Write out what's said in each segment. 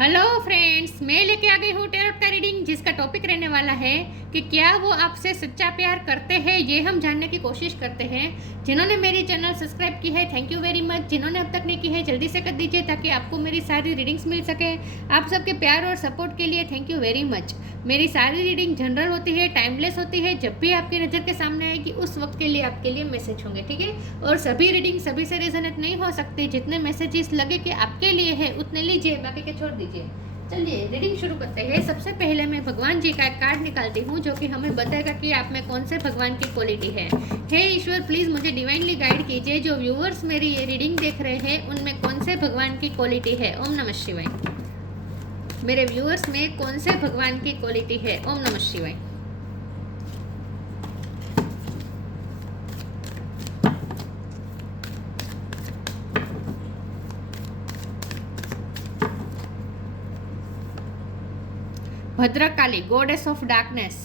Hello friends, मैं लेके आ गई हूँ टैरोट का रीडिंग, जिसका टॉपिक रहने वाला है कि क्या वो आपसे सच्चा प्यार करते हैं। ये हम जानने की कोशिश करते हैं। जिन्होंने मेरी चैनल सब्सक्राइब की है, थैंक यू वेरी मच। जिन्होंने अब तक नहीं की है, जल्दी से कर दीजिए ताकि आपको मेरी सारी रीडिंग्स मिल सके। आप सबके प्यार और सपोर्ट के लिए थैंक यू वेरी मच। मेरी सारी रीडिंग जनरल होती है, टाइमलेस होती है। जब भी आपकी नज़र के सामने आएगी उस वक्त के लिए आपके लिए मैसेज होंगे, ठीक है। और सभी रीडिंग सभी से रेजोनेट नहीं हो सकती। जितने मैसेजेस लगे कि आपके लिए है उतने लीजिए, बाकी के छोड़ दीजिए। चलिए रीडिंग शुरू करते हैं। सबसे पहले मैं भगवान जी का एक कार्ड निकालती हूँ जो कि हमें बताएगा कि आप में कौन से भगवान की क्वालिटी है। हे ईश्वर, प्लीज़ मुझे डिवाइनली गाइड कीजिए। जो व्यूअर्स मेरी ये रीडिंग देख रहे हैं उनमें कौन से भगवान की क्वालिटी है। ओम नमः शिवाय। मेरे व्यूअर्स में कौन से भगवान की क्वालिटी है। ओम नमः शिवाय। Bhadrakali, goddess of darkness.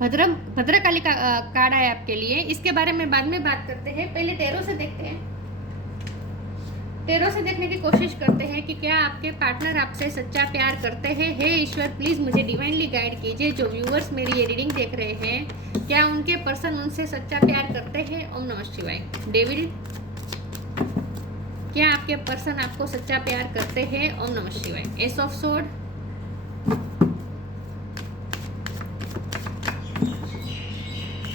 Bhadrakali का कार्ड है आपके लिए। इसके बारे में बाद में बात करते हैं, पहले टैरो से देखते हैं। टैरो से देखने की कोशिश करते हैं कि क्या आपके पार्टनर आपसे सच्चा प्यार करते हैं। हे ईश्वर, प्लीज़ मुझे डिवाइनली गाइड कीजिए। जो व्यूअर्स मेरी ये रीडिंग देख रहे हैं, क्या उनके पर्सन उनसे सच्चा प्यार करते हैं। ओम नमः शिवाय। डेविड, क्या आपके पर्सन आपको सच्चा प्यार करते हैं। ओम नमः शिवाय। एस ऑफ सोर्ड,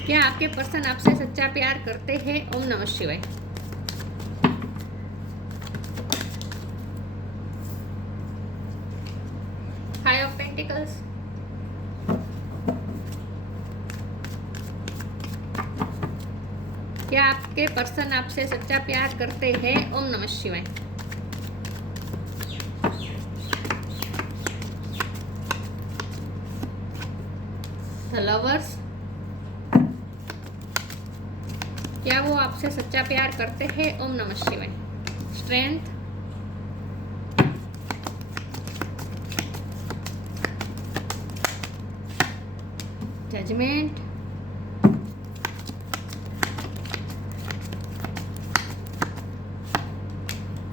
क्या आपके पर्सन आपसे सच्चा प्यार करते हैं। ओम नमः शिवाय। फाइव ऑफ पेंटिकल्स, क्या आपके पर्सन आपसे सच्चा प्यार करते हैं। ओम नमः शिवाय। द लवर्स, क्या वो आपसे सच्चा प्यार करते हैं। ओम नमः शिवाय। Strength, judgement,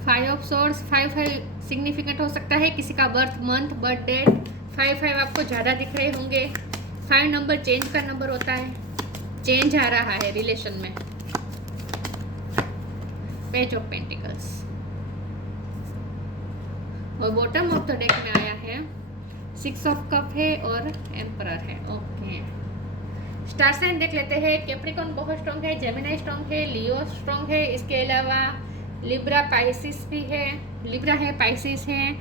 five of swords. Five significant हो सकता है, किसी का birth month, birth date. Five आपको ज़्यादा दिख रहे होंगे। 5 नंबर चेंज का नंबर होता है, चेंज आ रहा है रिलेशन में। पेज ऑफ पेंटिकल्स और बॉटम ऑफ द डेक में आया है 6 ऑफ कप है और एम्परर है। ओके, स्टार साइन देख लेते हैं। कैप्रिकॉन बहुत स्ट्रॉन्ग है, जेमिनी स्ट्रॉन्ग है, लियो स्ट्रॉन्ग है। इसके अलावा लिब्रा, पाइसिस भी है। लिब्रा है, पाइसिस है,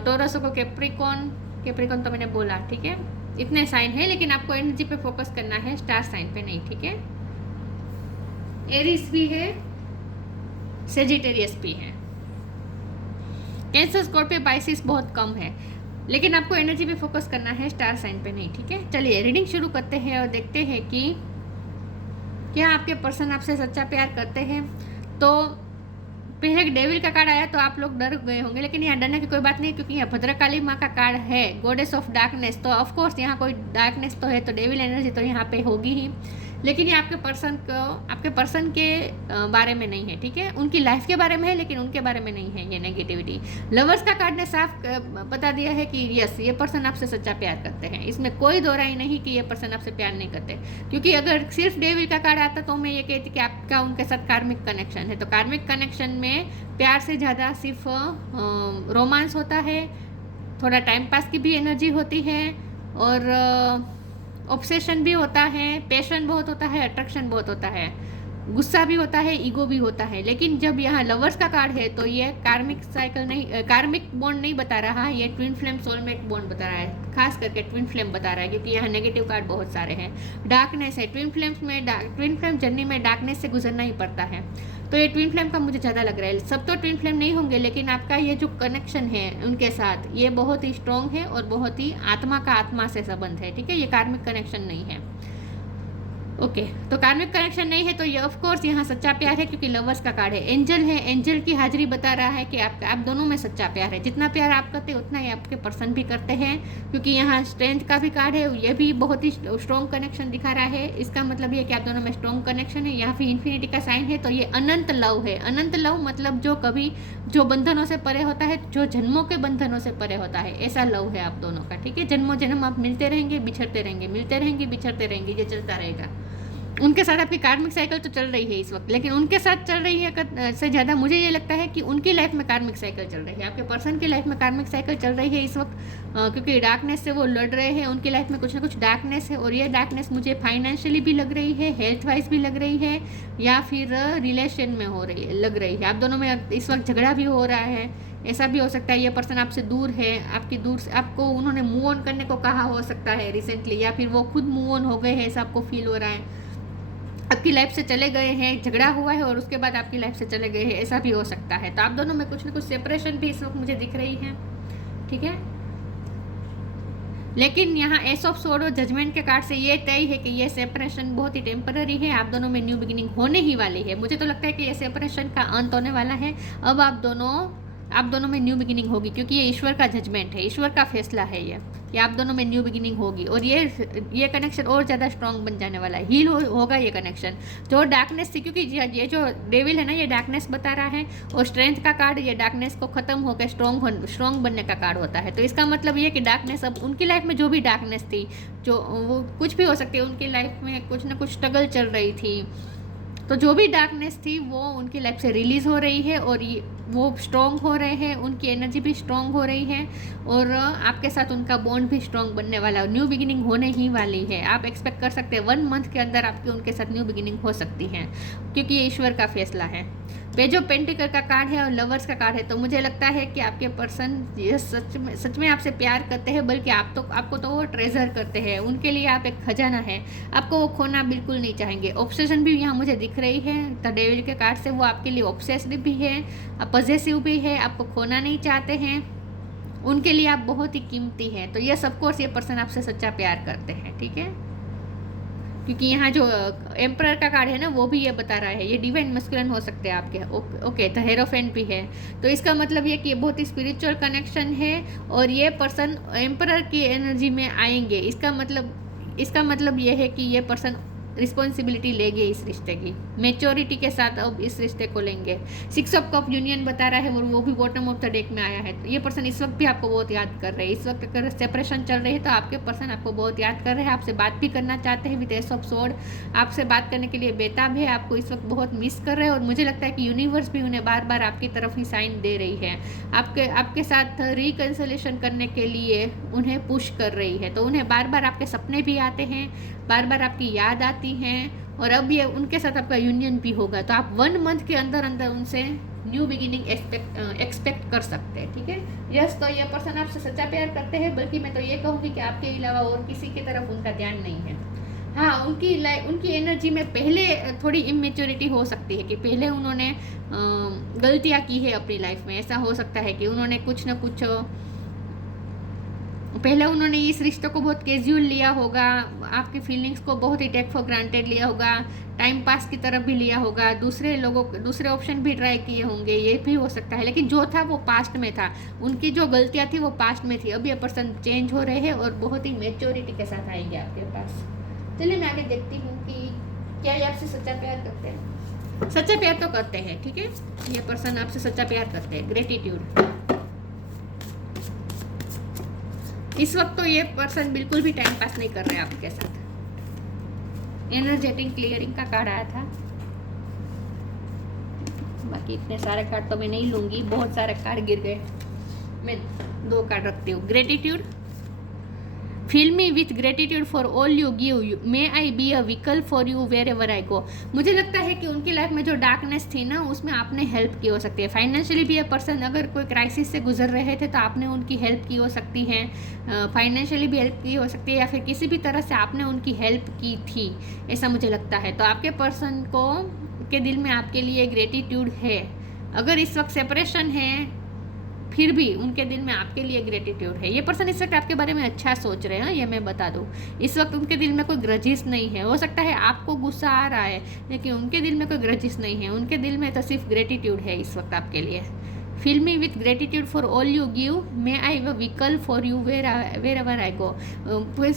टोरस को कैप्रिकॉन तो मैंने बोला, ठीक है। इतने साइन है, लेकिन आपको एनर्जी पे फोकस करना है, स्टार साइन पे नहीं, ठीक है। एरिस भी है, सेजिटेरियस भी है। कैंसर, स्कॉर्पियो, पाइसिस बहुत कम है, लेकिन आपको एनर्जी पे फोकस करना है, स्टार साइन पे नहीं, ठीक है। चलिए रीडिंग शुरू करते हैं और देखते हैं कि क्या आपके पर्सन आपसे सच्चा प्यार करते हैं। तो पहले एक डेविल का कार्ड आया तो आप लोग डर गए होंगे, लेकिन यहाँ डरने की कोई बात नहीं, क्योंकि यहाँ भद्रकाली माँ का कार्ड है, गॉडेस ऑफ डार्कनेस। तो ऑफकोर्स यहाँ कोई डार्कनेस तो है, तो डेविल एनर्जी तो यहाँ पे होगी ही। लेकिन ये आपके पर्सन के बारे में नहीं है, ठीक है। उनकी लाइफ के बारे में है, लेकिन उनके बारे में नहीं है ये नेगेटिविटी। लवर्स का कार्ड ने साफ बता दिया है कि यस, ये पर्सन आपसे सच्चा प्यार करते हैं। इसमें कोई दो राय नहीं कि ये पर्सन आपसे प्यार नहीं करते, क्योंकि अगर सिर्फ डेविल का कार्ड आता तो मैं ये कहती कि आपका उनके साथ कार्मिक कनेक्शन है। तो कार्मिक कनेक्शन में प्यार से ज़्यादा सिर्फ रोमांस होता है, थोड़ा टाइम पास की भी एनर्जी होती है, और ऑब्सेशन भी होता है, पैशन बहुत होता है, अट्रैक्शन बहुत होता है, गुस्सा भी होता है, ईगो भी होता है। लेकिन जब यहाँ लवर्स का कार्ड है तो ये कार्मिक साइकिल नहीं, कार्मिक बॉन्ड नहीं बता रहा, ये ट्विन फ्लेम सोलमेट बॉन्ड बता रहा है। खास करके ट्विन फ्लेम बता रहा है, क्योंकि यहाँ नेगेटिव कार्ड बहुत सारे हैं। डार्कनेस है, ट्विन फ्लेम जर्नी में डार्कनेस से गुजरना ही पड़ता है। तो ये ट्विन फ्लेम का मुझे ज़्यादा लग रहा है। सब तो ट्विन फ्लेम नहीं होंगे, लेकिन आपका ये जो कनेक्शन है उनके साथ, ये बहुत ही स्ट्रॉन्ग है और बहुत ही आत्मा का आत्मा से संबंध है, ठीक है। ये कार्मिक कनेक्शन नहीं है। ओके, तो कार्मिक कनेक्शन नहीं है तो ये ऑफ कोर्स यहाँ सच्चा प्यार है, क्योंकि लवर्स का कार्ड है। एंजल है, एंजल की हाजिरी बता रहा है कि आप दोनों में सच्चा प्यार है। जितना प्यार आप करते हैं उतना ही आपके पर्सन भी करते हैं, क्योंकि यहाँ स्ट्रेंथ का भी कार्ड है, ये भी बहुत ही स्ट्रॉन्ग कनेक्शन दिखा रहा है। इसका मतलब ये कि आप दोनों में स्ट्रॉन्ग कनेक्शन है। यहाँ फिर इन्फिनिटी का साइन है, तो ये अनंत लव है। अनंत लव मतलब जो कभी जो बंधनों से परे होता है, जो जन्मों के बंधनों से परे होता है, ऐसा लव है आप दोनों का, ठीक है। जन्मों जन्म आप मिलते रहेंगे, बिछड़ते रहेंगे, मिलते रहेंगे, बिछड़ते रहेंगे, ये चलता रहेगा। उनके साथ आपकी कार्मिक साइकिल तो चल रही है इस वक्त, लेकिन उनके साथ चल रही है से ज़्यादा मुझे ये लगता है कि उनकी लाइफ में कार्मिक साइकिल चल रही है, आपके पर्सन की लाइफ में कार्मिक साइकिल चल रही है इस वक्त, क्योंकि डार्कनेस से वो लड़ रहे हैं। उनकी लाइफ में कुछ ना कुछ डार्कनेस है, और ये डार्कनेस मुझे फाइनेंशियली भी लग रही है, हेल्थ वाइज भी लग रही है, या फिर रिलेशन में हो रही है, लग रही है। आप दोनों में इस वक्त झगड़ा भी हो रहा है, ऐसा भी हो सकता है ये पर्सन आपसे दूर है, आपकी दूर से आपको उन्होंने मूव ऑन करने को कहा हो सकता है रिसेंटली, या फिर वो खुद मूव ऑन हो गए हैं, ऐसा आपको फील हो रहा है। आपकी लाइफ से चले गए हैं, झगड़ा हुआ है और उसके बाद आपकी लाइफ से चले गए हैं, ऐसा भी हो सकता है। तो आप दोनों में कुछ ना कुछ सेपरेशन भी इस वक्त मुझे दिख रही है, ठीक है। लेकिन यहाँ एस ऑफ सोर्ड और जजमेंट के कार्ड से ये तय है कि ये सेपरेशन बहुत ही टेम्पररी है, आप दोनों में न्यू बिगिनिंग होने ही वाली है। मुझे तो लगता है कि ये सेपरेशन का अंत होने वाला है, अब आप दोनों में न्यू बिगिनिंग होगी, क्योंकि ये ईश्वर का जजमेंट है, ईश्वर का फैसला है ये कि आप दोनों में न्यू बिगिनिंग होगी, और ये कनेक्शन और ज़्यादा स्ट्रॉन्ग बन जाने वाला है, हील होगा ये कनेक्शन। जो डार्कनेस थी, क्योंकि ये जो डेविल है ना, ये डार्कनेस बता रहा है, और स्ट्रेंथ का कार्ड ये डार्कनेस को खत्म होकर स्ट्रॉन्ग बनने का कार्ड होता है। तो इसका मतलब ये कि डार्कनेस अब उनकी लाइफ में जो भी डार्कनेस थी, जो वो कुछ भी हो सकती है, उनकी लाइफ में कुछ ना कुछ स्ट्रगल चल रही थी, तो जो भी डार्कनेस थी वो उनकी लाइफ से रिलीज़ हो रही है, और वो स्ट्रॉन्ग हो रहे हैं, उनकी एनर्जी भी स्ट्रॉन्ग हो रही है, और आपके साथ उनका बॉन्ड भी स्ट्रॉन्ग बनने वाला है, न्यू बिगिनिंग होने ही वाली है। आप एक्सपेक्ट कर सकते हैं 1 मंथ के अंदर आपकी उनके साथ न्यू बिगिनिंग हो सकती है, क्योंकि ये ईश्वर का फैसला है। पेज ऑफ पेंटिकल का कार्ड है और लवर्स का कार्ड है, तो मुझे लगता है कि आपके पर्सन ये सच में आपसे प्यार करते हैं, बल्कि आपको तो वो ट्रेजर करते हैं, उनके लिए आप एक खजाना है, आपको वो खोना बिल्कुल नहीं चाहेंगे। ऑब्सेशन भी यहाँ मुझे दिख रही है द डेविल के कार्ड से, वो आपके लिए ऑब्सेस्ड भी है, पॉजेसिव भी है, आपको खोना नहीं चाहते हैं, उनके लिए आप बहुत ही कीमती हैं। तो ये सब कोर्स ये पर्सन आपसे सच्चा प्यार करते हैं, ठीक है। क्योंकि यहाँ जो एम्परर का कार्ड है ना, वो भी ये बता रहा है, ये डिवाइन मस्कुलिन हो सकते हैं आपके, ओके तो हेरोफेंट भी है, तो इसका मतलब ये कि ये बहुत ही स्पिरिचुअल कनेक्शन है, और ये पर्सन एम्परर की एनर्जी में आएंगे। इसका मतलब ये है कि ये पर्सन रिस्पॉन्सिबिलिटी लेंगे इस रिश्ते की, मेच्योरिटी के साथ अब इस रिश्ते को लेंगे। 6 ऑफ कप यूनियन बता रहा है, और वो भी बॉटम ऑफ द डेक में आया है। तो ये पर्सन इस वक्त भी आपको बहुत याद कर रहे हैं, इस वक्त अगर सेपरेशन चल रही है तो आपके पर्सन आपको बहुत याद कर रहे हैं, आपसे बात भी करना चाहते हैं विद एस ऑफ सोर्ड, आपसे बात करने के लिए बेताब है, आपको इस वक्त बहुत मिस कर रहे हैं, और मुझे लगता है कि यूनिवर्स भी उन्हें बार बार आपकी तरफ ही साइन दे रही है, आपके साथ रिकन्सिलेशन करने के लिए उन्हें पुश कर रही है। तो उन्हें बार बार आपके सपने भी आते हैं, बार बार आपकी याद आती हैं, और अब ये उनके साथ आपका यूनियन भी होगा। तो आप 1 मंथ के अंदर अंदर उनसे न्यू बिगिनिंग एक्सपेक्ट कर सकते हैं, ठीक है। यस, तो ये पर्सन आपसे सच्चा प्यार करते हैं, बल्कि मैं तो ये कहूँगी कि आपके अलावा और किसी की तरफ उनका ध्यान नहीं है। हाँ, उनकी एनर्जी में पहले थोड़ी इमेच्योरिटी हो सकती है, कि पहले उन्होंने गलतियाँ की है अपनी लाइफ में, ऐसा हो सकता है कि उन्होंने कुछ ना कुछ पहले उन्होंने इस रिश्ते को बहुत कैजुअल लिया होगा, आपकी फीलिंग्स को बहुत ही टेक फॉर ग्रांटेड लिया होगा, टाइम पास की तरफ भी लिया होगा, दूसरे ऑप्शन भी ट्राई किए होंगे, ये भी हो सकता है। लेकिन जो था वो पास्ट में था, उनकी जो गलतियाँ थी वो पास्ट में थी। अब ये पर्सन चेंज हो रहे हैं और बहुत ही मेच्योरिटी के साथ आएंगे आपके पास। चलिए मैं आगे देखती हूँ कि क्या ये आपसे सच्चा प्यार करते हैं। सच्चा प्यार तो करते हैं, ठीक है, ये पर्सन आपसे सच्चा प्यार करते हैं। ग्रेटिट्यूड, इस वक्त तो ये पर्सन बिल्कुल भी टाइम पास नहीं कर रहे हैं आपके साथ। एनर्जेटिक क्लियरिंग का कार्ड आया था, बाकी इतने सारे कार्ड तो मैं नहीं लूंगी, बहुत सारे कार्ड गिर गए, मैं 2 कार्ड रखती हूँ। Gratitude, fill me with gratitude for all you give, may I be a vehicle for you wherever I go. मुझे लगता है कि उनकी लाइफ में जो डार्कनेस थी ना, उसमें आपने हेल्प की हो सकती है। फाइनेंशियली भी ये पर्सन अगर कोई क्राइसिस से गुजर रहे थे तो आपने उनकी हेल्प की हो सकती है, फाइनेंशियली भी हेल्प की हो सकती है, या फिर किसी भी तरह से आपने उनकी हेल्प की थी, ऐसा मुझे लगता है। तो आपके पर्सन को के दिल में आपके लिए ग्रेटिट्यूड है। अगर इस वक्त सेपरेशन है फिर भी उनके दिल में आपके लिए ग्रेटिट्यूड है। ये पर्सन इस वक्त आपके बारे में अच्छा सोच रहे हैं, ये मैं बता दूं। इस वक्त उनके दिल में कोई ग्रजिस नहीं है। हो सकता है आपको गुस्सा आ रहा है, लेकिन उनके दिल में कोई ग्रजिस नहीं है, उनके दिल में तो सिर्फ ग्रेटिट्यूड है इस वक्त आपके लिए। Fill me with gratitude for all you give, may I be vehicle for you wherever I go.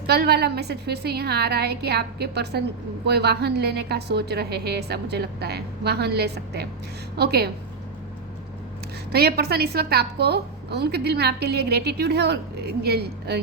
कल वाला मैसेज फिर से यहाँ आ रहा है कि आपके पर्सन कोई वाहन लेने का सोच रहे हैं, ऐसा मुझे लगता है, वाहन ले सकते हैं। ओके, तो ये पर्सन इस वक्त आपको, उनके दिल में आपके लिए ग्रेटिट्यूड है, और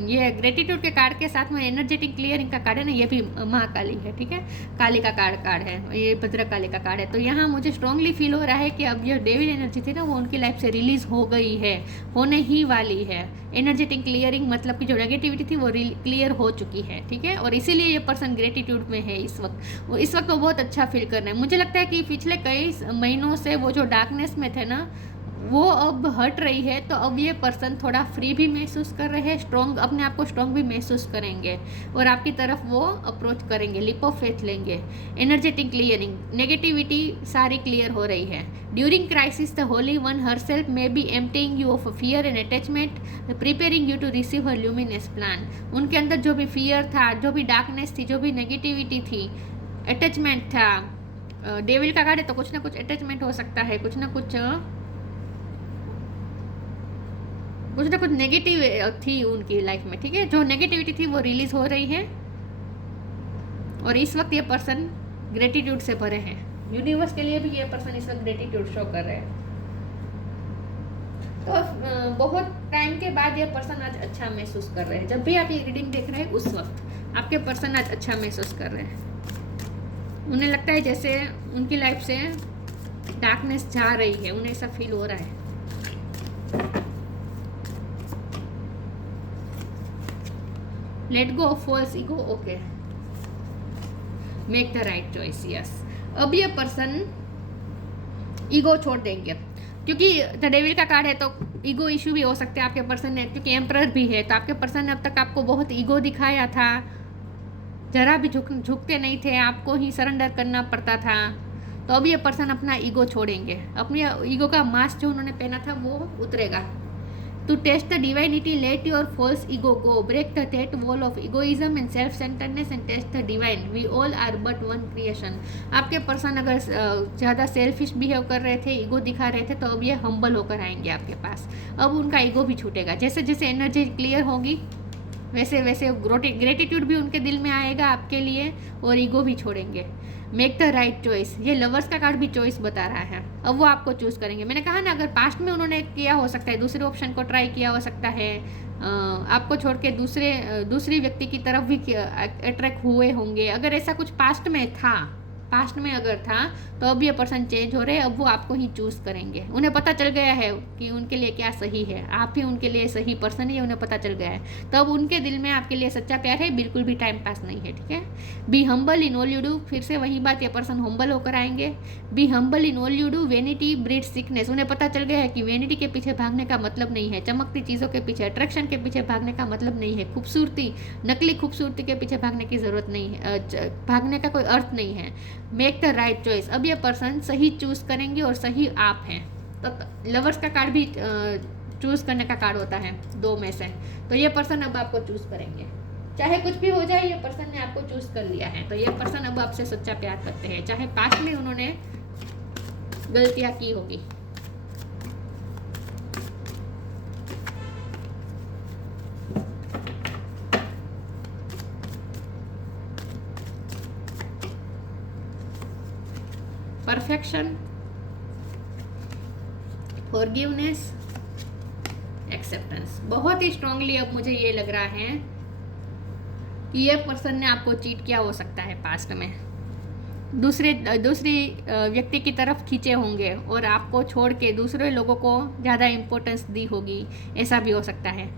ये ग्रेटिट्यूड के कार्ड के साथ में एनर्जेटिक क्लियरिंग का कार्ड है ना, ये भी महाकाली है, ठीक है, काली का कार्ड है, ये भद्रकाली का कार्ड है। तो यहाँ मुझे स्ट्रांगली फील हो रहा है कि अब ये डेविल एनर्जी थी ना, वो उनकी लाइफ से रिलीज हो गई है, होने ही वाली है। एनर्जेटिक क्लियरिंग मतलब कि जो नेगेटिविटी थी वो क्लियर हो चुकी है, ठीक है, और इसीलिए ये पर्सन ग्रेटिट्यूड में है इस वक्त। इस वक्त वो बहुत अच्छा फील कर रहे हैं। मुझे लगता है कि पिछले कई महीनों से वो जो डार्कनेस में थे ना, वो अब हट रही है। तो अब ये पर्सन थोड़ा फ्री भी महसूस कर रहे हैं, स्ट्रॉन्ग, अपने आप को स्ट्रॉन्ग भी महसूस करेंगे, और आपकी तरफ वो अप्रोच करेंगे, लिप ऑफ फेथ लेंगे। एनर्जेटिक क्लियरिंग, नेगेटिविटी सारी क्लियर हो रही है। During crisis the holy one herself may be emptying you of fear and attachment, preparing you to receive her luminous plan. उनके अंदर जो भी फियर था, जो भी डार्कनेस थी, जो भी नेगेटिविटी थी, अटैचमेंट था, डेविल का कार्ड है तो कुछ ना कुछ अटैचमेंट हो सकता है, कुछ ना कुछ नेगेटिव थी उनकी लाइफ में, ठीक है, जो नेगेटिविटी थी वो रिलीज हो रही है, और इस वक्त ये पर्सन ग्रेटिट्यूड से भरे हैं। यूनिवर्स के लिए भी ये पर्सन इस वक्त ग्रेटिट्यूड शो कर रहे हैं। तो बहुत टाइम के बाद ये पर्सन आज अच्छा महसूस कर रहे हैं। जब भी आप ये रीडिंग देख रहे हैं उस वक्त आपके पर्सन आज अच्छा महसूस कर रहे हैं। उन्हें लगता है जैसे उनकी लाइफ से डार्कनेस जा रही है, उन्हें ऐसा फील हो रहा है। Let go of false ego, okay, make the right choice, yes. अब ये पर्सन ईगो छोड़ देंगे, क्योंकि द डेविल का कार्ड है तो ईगो इशू भी हो सकते हैं आपके पर्सन ने, क्योंकि एम्परर भी है। तो आपके पर्सन ने अब तक आपको बहुत ईगो दिखाया था, जरा भी झुकते नहीं थे, आपको ही सरेंडर करना पड़ता था। तो अब ये पर्सन अपना ईगो छोड़ेंगे, अपनी ईगो का मास्क जो उन्होंने पहना था वो उतरेगा। To test the divinity, let your false ego go. Break the that wall of egoism and self-centeredness and test the divine. We all are but one creation. आपके पर्सन अगर ज़्यादा सेल्फिश बिहेव कर रहे थे, ईगो दिखा रहे थे, तो अब ये हम्बल होकर आएंगे आपके पास। अब उनका ईगो भी छूटेगा। जैसे जैसे एनर्जी क्लियर होगी वैसे वैसे ग्रेटिट्यूड भी उनके दिल में आएगा आपके लिए, और ईगो भी छोड़ेंगे। मेक द राइट चॉइस, ये लवर्स का कार्ड भी चॉइस बता रहा है। अब वो आपको चूज़ करेंगे। मैंने कहा ना, अगर पास्ट में उन्होंने किया हो सकता है, दूसरे ऑप्शन को ट्राई किया हो सकता है, आपको छोड़ के दूसरी व्यक्ति की तरफ भी अट्रैक्ट हुए होंगे। अगर ऐसा कुछ पास्ट में अगर था, तो अब ये पर्सन चेंज हो रहे हैं। अब वो आपको ही चूज़ करेंगे। उन्हें पता चल गया है कि उनके लिए क्या सही है, आप ही उनके लिए सही पर्सन है, उन्हें पता चल गया है। तो अब उनके दिल में आपके लिए सच्चा प्यार है, बिल्कुल भी टाइम पास नहीं है, ठीक है। Be humble in all you do, फिर से वही बात, ये पर्सन हम्बल होकर आएंगे। Be humble in all you do, vanity breeds sickness. उन्हें पता चल गया है कि वेनिटी के पीछे भागने का मतलब नहीं है, चमकती चीज़ों के पीछे, अट्रैक्शन के पीछे भागने का मतलब नहीं है, खूबसूरती, नकली खूबसूरती के पीछे भागने की ज़रूरत नहीं है, भागने का कोई अर्थ नहीं है। मेक द राइट चॉइस, अब ये पर्सन सही चूज़ करेंगे और सही आप हैं। तो लवर्स का कार्ड भी चूज़ करने का कार्ड होता है दो में से, तो ये पर्सन अब आपको चूज़ करेंगे। चाहे कुछ भी हो जाए, ये पर्सन ने आपको चूज़ कर लिया है। तो ये पर्सन अब आपसे सच्चा प्यार करते हैं, चाहे पास्ट में उन्होंने गलतियाँ की होगी। Perfection, forgiveness, acceptance. बहुत ही स्ट्रांगली अब मुझे ये लग रहा है कि ये पर्सन ने आपको चीट किया हो सकता है पास्ट में, दूसरी व्यक्ति की तरफ खींचे होंगे और आपको छोड़ के दूसरे लोगों को ज़्यादा इम्पोर्टेंस दी होगी, ऐसा भी हो सकता है।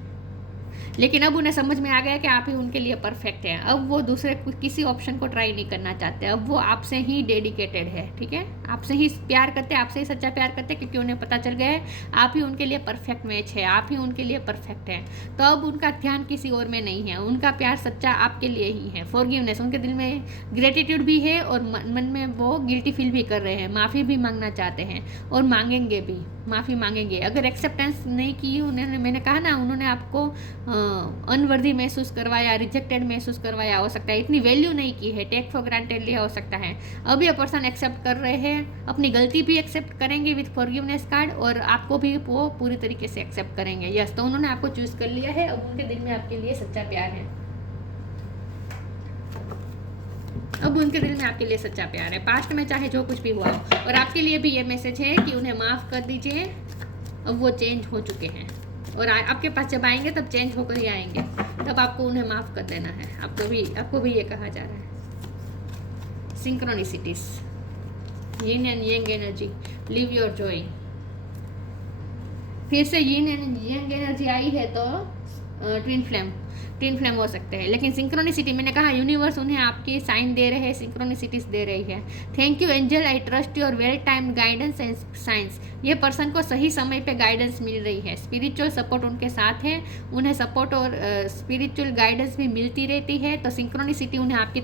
लेकिन अब उन्हें समझ में आ गया कि आप ही उनके लिए परफेक्ट हैं। अब वो दूसरे किसी ऑप्शन को ट्राई नहीं करना चाहते, अब वो आपसे ही डेडिकेटेड है, ठीक है, आपसे ही प्यार करते हैं, आपसे ही सच्चा प्यार करते हैं, क्योंकि उन्हें पता चल गया है आप ही उनके लिए परफेक्ट मैच है, आप ही उनके लिए परफेक्ट है। तो अब उनका ध्यान किसी और में नहीं है, उनका प्यार सच्चा आपके लिए ही है। फॉरगिवनेस, उनके दिल में ग्रेटिट्यूड भी है और मन में वो गिल्टी फील भी कर रहे हैं, माफ़ी भी मांगना चाहते हैं और मांगेंगे भी, माफ़ी मांगेंगे। अगर एक्सेप्टेंस नहीं की उन्होंने, मैंने कहा ना, उन्होंने आपको अनवर्दी महसूस करवाया, रिजेक्टेड महसूस करवाया हो सकता है, इतनी वैल्यू नहीं की है, टेक फॉर ग्रांटेड लिया हो सकता है। अब ये पर्सन एक्सेप्ट कर रहे हैं, अपनी गलती भी एक्सेप्ट करेंगे विथ फॉरगिवनेस कार्ड, और आपको भी वो पूरी तरीके से एक्सेप्ट करेंगे। यस, तो उन्होंने आपको चूज कर लिया है, अब उनके दिल में आपके लिए सच्चा प्यार है। अब उनके दिल में आपके लिए सच्चा प्यार है, पास्ट में चाहे जो कुछ भी हुआ हो। और आपके लिए भी ये मैसेज है कि उन्हें माफ़ कर दीजिए, अब वो चेंज हो चुके हैं और आपके पास जब आएंगे तब चेंज होकर ही आएंगे, तब आपको उन्हें माफ़ कर देना है। आपको भी ये कहा जा रहा है। Synchronicities, yin and yang energy, live your joy. फिर से यिन एंड यंग एनर्जी आई है तो ट्विन फ्लेम हो सकते हैं। लेकिन सिंक्रोनिसिटी, मैंने कहा यूनिवर्स उन्हें आपकी साइन दे रहे हैं, सिंक्रोनिसिटीज दे रही है। Thank you angel, I trust your well time guidance and science. ये पर्सन को सही समय पे गाइडेंस मिल रही है, स्पिरिचुअल सपोर्ट उनके साथ है, उन्हें सपोर्ट और स्पिरिचुअल गाइडेंस भी मिलती रहती है। तो सिंक्रोनिसिटी उन्हें आपकी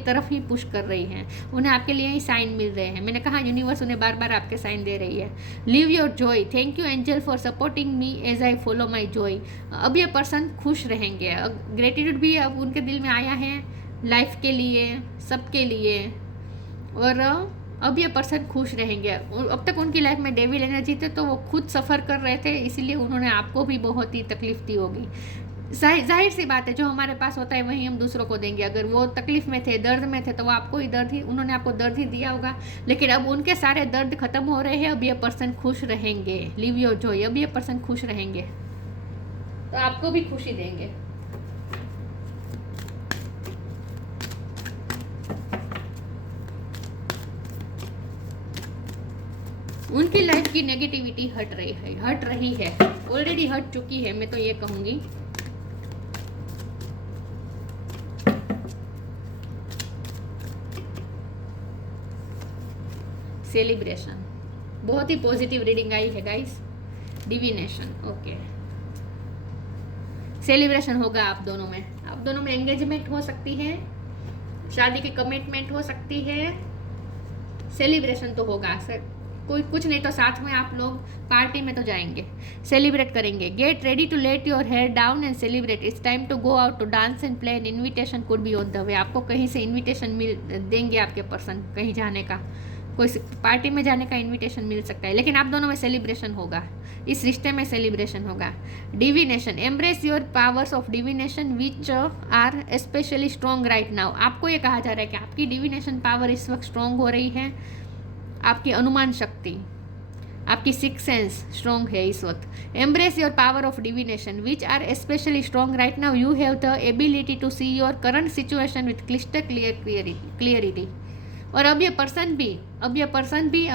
तरफ ही पुश कर रही है, उन्हें आपके लिए ही साइन मिल रहे हैं। मैंने कहा यूनिवर्स उन्हें बार बार आपके साइन दे रही है। Live your joy, thank you angel for supporting me as I follow my joy. अब ये पर्सन खुश रहेंगे, ग्रेटिट्यूड भी अब उनके दिल में आया है लाइफ के लिए, सबके लिए। और अब ये पर्सन खुश रहेंगे। अब तक उनकी लाइफ में डेविल एनर्जी थे तो वो खुद सफ़र कर रहे थे, इसीलिए उन्होंने आपको भी बहुत ही तकलीफ दी होगी। जाहिर सी बात है, जो हमारे पास होता है वही हम दूसरों को देंगे। अगर वो तकलीफ में थे, दर्द में थे, तो वो आपको ही उन्होंने आपको दर्द ही दिया होगा। लेकिन अब उनके सारे दर्द खत्म हो रहे हैं, अब ये पर्सन खुश रहेंगे। लिव योर जॉय, अब ये पर्सन खुश रहेंगे तो आपको भी खुशी देंगे। उनकी लाइफ की नेगेटिविटी हट रही है, ऑलरेडी हट चुकी है, मैं तो ये कहूंगी। सेलिब्रेशन, बहुत ही पॉजिटिव रीडिंग आई है गाइस। Divination, okay. सेलिब्रेशन होगा आप दोनों में एंगेजमेंट हो सकती है, शादी की कमिटमेंट हो सकती है। सेलिब्रेशन तो होगा सर, कोई कुछ नहीं तो साथ में आप लोग पार्टी में तो जाएंगे, सेलिब्रेट करेंगे। Get ready to let your hair down and celebrate, it's time to go out to dance and play. An invitation could be on the way, आपको कहीं से इन्विटेशन देंगे आपके पर्सन, कहीं जाने का, कोई पार्टी में जाने का इन्विटेशन मिल सकता है। लेकिन आप दोनों में सेलिब्रेशन होगा, इस रिश्ते में सेलिब्रेशन होगा। Divination, embrace your powers of divination which are specially strong right now. आपको ये कहा जा रहा है कि आपकी डिविनेशन पावर इस वक्त स्ट्रॉन्ग हो रही है, आपकी अनुमान शक्ति, आपकी सिक्स सेंस स्ट्रॉन्ग है इस वक्त। Embrace your power of divination which are specially strong right now. You have the ability to see your current situation with crystal clarity. और अब ये पर्सन भी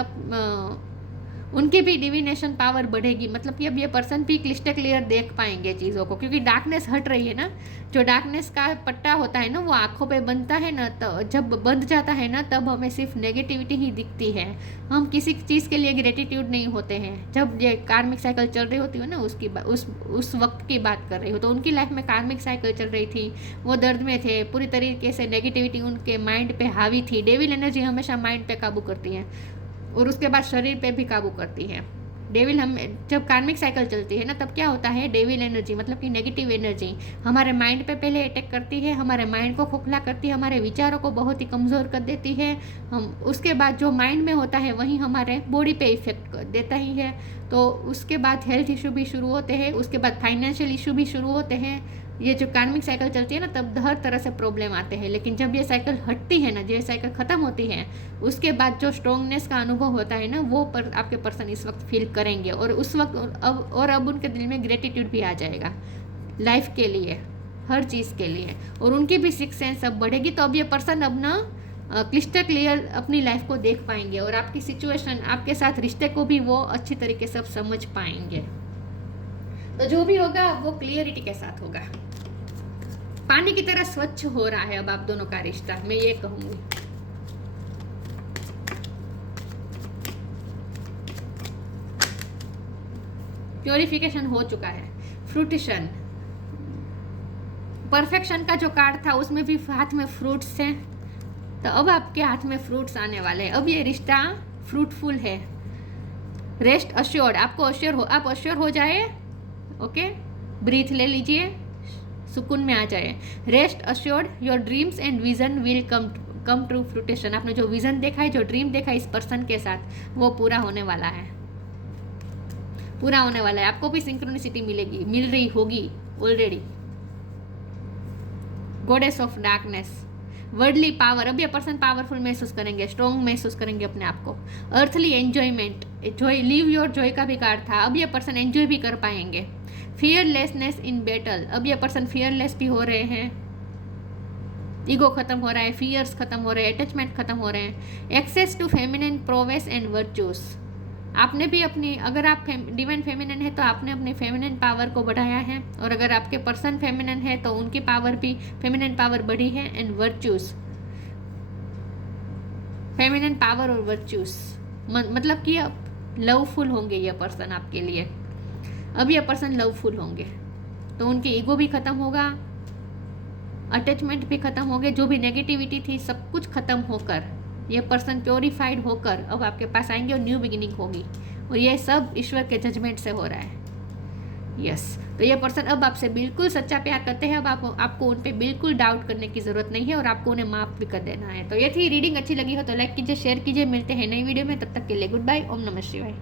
उनकी भी डिविनेशन पावर बढ़ेगी, मतलब कि अब ये पर्सन भी क्लिस्टर क्लियर देख पाएंगे चीज़ों को, क्योंकि डार्कनेस हट रही है ना। जो डार्कनेस का पट्टा होता है ना, वो आंखों पे बनता है ना, तो जब बंध जाता है ना, तब हमें सिर्फ नेगेटिविटी ही दिखती है। हम किसी चीज़ के लिए ग्रेटिट्यूड नहीं होते हैं। जब ये कार्मिक साइकिल चल रही होती है ना, उस वक्त की बात कर रही हो, तो उनकी लाइफ में कार्मिक साइकिल चल रही थी, वो दर्द में थे, पूरी तरीके से नेगेटिविटी उनके माइंड पे हावी थी। डेविल एनर्जी हमेशा माइंड पे काबू करती है और उसके बाद शरीर पे भी काबू करती है। जब कार्मिक साइकिल चलती है ना, तब क्या होता है, डेविल एनर्जी मतलब कि नेगेटिव एनर्जी हमारे माइंड पे पहले अटैक करती है, हमारे माइंड को खोखला करती है, हमारे विचारों को बहुत ही कमज़ोर कर देती है। हम उसके बाद जो माइंड में होता है वही हमारे बॉडी पे इफेक्ट देता ही है। तो उसके बाद हेल्थ इशू भी शुरू होते हैं, उसके बाद फाइनेंशियल इशू भी शुरू होते हैं। ये जो कार्मिक साइकिल चलती है ना, तब हर तरह से प्रॉब्लम आते हैं। लेकिन जब ये साइकिल हटती है ना, ये साइकिल ख़त्म होती है, उसके बाद जो स्ट्रॉन्गनेस का अनुभव होता है ना, वो आपके पर्सन इस वक्त फील करेंगे। और उस वक्त अब उनके दिल में ग्रेटिट्यूड भी आ जाएगा लाइफ के लिए, हर चीज़ के लिए। और उनकी भी सिक्स सेंस अब बढ़ेगी। तो अब ये पर्सन अब ना क्लिस्टर क्लियर अपनी लाइफ को देख पाएंगे और आपकी सिचुएशन, आपके साथ रिश्ते को भी वो अच्छी तरीके से समझ पाएंगे। तो जो भी होगा वो क्लियरिटी के साथ होगा। पानी की तरह स्वच्छ हो रहा है अब आप दोनों का रिश्ता, मैं ये कहूंगी। प्योरिफिकेशन हो चुका है। फ्रूटिशन, परफेक्शन का जो कार्ड था उसमें भी हाथ में फ्रूट्स हैं, तो अब आपके हाथ में फ्रूट्स आने वाले हैं। अब ये रिश्ता फ्रूटफुल है। रेस्ट अश्योर्ड, आपको आप अश्योर हो जाए। ओके, ब्रीथ ले लीजिए, सुकून में आ जाए। Rest assured, your dreams and vision will come true fruition. आपने जो विजन देखा है, जो ड्रीम देखा है इस पर्सन के साथ, वो पूरा होने वाला है, पूरा होने वाला है। आपको भी सिंक्रोनिसिटी मिल रही होगी already. Goddess of darkness, worldly power, अब ये पर्सन पावरफुल महसूस करेंगे, स्ट्रॉन्ग महसूस करेंगे अपने आप को। Earthly enjoyment, Joy, leave your Joy का भी कार्ड था। अब ये पर्सन एंजॉय भी कर पाएंगे। फियरलेसनेस इन बैटल, अब ये पर्सन फियरलेस भी हो रहे हैं। ईगो खत्म हो रहा है, फियर्स खत्म हो रहे हैं, अटैचमेंट खत्म हो रहे हैं। Access to feminine prowess and virtues, आपने भी अपनी, अगर आप डिवाइन फेमिनिन है तो आपने अपने फेमिनिन पावर को बढ़ाया है, और अगर आपके पर्सन फेमिनिन है तो उनकी पावर भी, फेमिनिन पावर बढ़ी है। एंड वर्चूस, फेमिनिन पावर और वर्चूस मतलब कि अब लवफुल होंगे ये पर्सन आपके लिए। अब ये पर्सन लवफुल होंगे तो उनकी ईगो भी खत्म होगा, अटैचमेंट भी खत्म हो गए, जो भी नेगेटिविटी थी सब कुछ खत्म होकर ये पर्सन प्योरीफाइड होकर अब आपके पास आएंगे और न्यू बिगिनिंग होगी। और ये सब ईश्वर के जजमेंट से हो रहा है। यस, तो ये पर्सन अब आपसे बिल्कुल सच्चा प्यार करते हैं। अब आपको उन पे बिल्कुल डाउट करने की ज़रूरत नहीं है और आपको उन्हें माफ़ भी कर देना है। तो ये थी रीडिंग। अच्छी लगी हो तो लाइक कीजिए, शेयर कीजिए। मिलते हैं नई वीडियो में, तब तक के लिए गुड बाय। ओम नमः शिवाय।